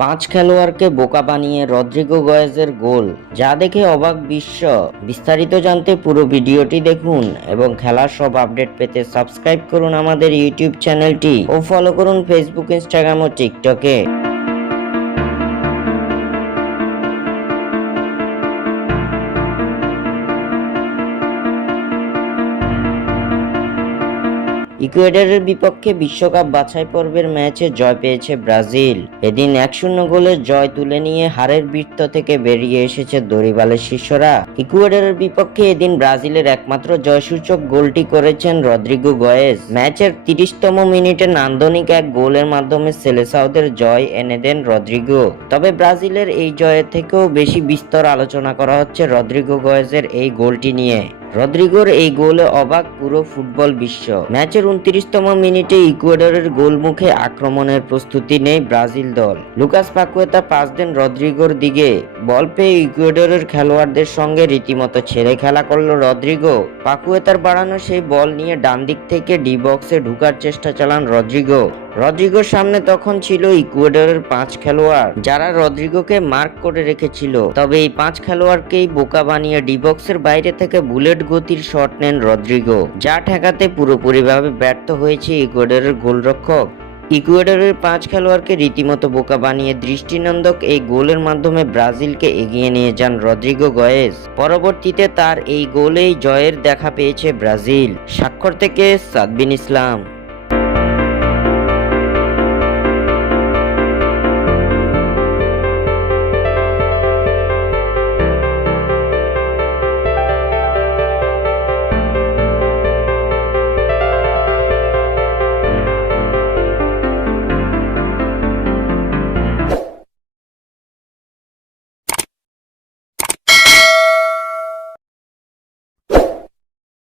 পাঁচ খেলোয়াড়কে বোকা বানিয়ে রদ্রিগো গয়েজের গোল, যা দেখে অবাক বিশ্ব। বিস্তারিত জানতে পুরো ভিডিওটি দেখুন এবং খেলার সব আপডেট পেতে সাবস্ক্রাইব করুন আমাদের ইউটিউব চ্যানেলটি ও ফলো করুন ফেসবুক, ইনস্টাগ্রাম ও টিকটকে। ইকুয়েডরের বিপক্ষে বিশ্বকাপ বাছাই পর্বের ম্যাচে জয় পেয়েছে ব্রাজিল। এদিন 1-0 গোলের জয় তুলে নিয়ে হারের বৃত্ত থেকে বেরিয়ে এসেছে দড়িবালের শিষ্যরা। ইকুয়েডরের বিপক্ষে এদিন ব্রাজিলের একমাত্র জয়সূচক গোলটি করেছেন রদ্রিগো গয়েজ। ম্যাচের 30তম মিনিটে নান্দনিক এক গোলের মাধ্যমে সেলেসাওদের জয় এনে দেন রদ্রিগো। তবে ব্রাজিলের এই জয়ের থেকেও বেশি বিস্তর আলোচনা করা হচ্ছে রদ্রিগো গয়েজের এই গোলটি নিয়ে। রদ্রিগোর এই গোলে অবাক পুরো ফুটবল বিশ্ব। ম্যাচের 29তম মিনিটে ইকুয়েডরের গোলমুখে আক্রমণের প্রস্তুতি নেই ব্রাজিল দল। লুকাস পাকুয়েতা পাস দেন রদ্রিগোর দিকে। বল পেয়ে ইকুয়েডরের খেলোয়াড়দের সঙ্গে রীতিমতো ছেলে খেলা করল রদ্রিগো। পাকুয়েতার বাড়ানো সেই বল নিয়ে ডান দিক থেকে ডি বক্সে ঢুকার চেষ্টা চালান রদ্রিগো। রদ্রিগোর সামনে তখন ছিল ইকুয়েডরের 5 খেলোয়াড়, যারা রদ্রিগোকে মার্ক করে রেখেছিল। তবে এই 5 খেলোয়াড়কেই বোকা বানিয়ে ডি বক্সের বাইরে থেকে বুলেট গতির শট নেন রদ্রিগো, যা ঠেকাতে পুরোপুরিভাবে ব্যর্থ হয়েছে ইকুয়েডরের গোলরক্ষক। ইকুয়েডরের 5 খেলোয়াড়কে রীতিমতো বোকা বানিয়ে দৃষ্টিনন্দক এই গোলের মাধ্যমে ব্রাজিলকে এগিয়ে নিয়ে যান রদ্রিগো গয়েজ। পরবর্তীতে তার এই গোলেই জয়ের দেখা পেয়েছে ব্রাজিল। স্বাক্ষর থেকে সাদবিন ইসলাম।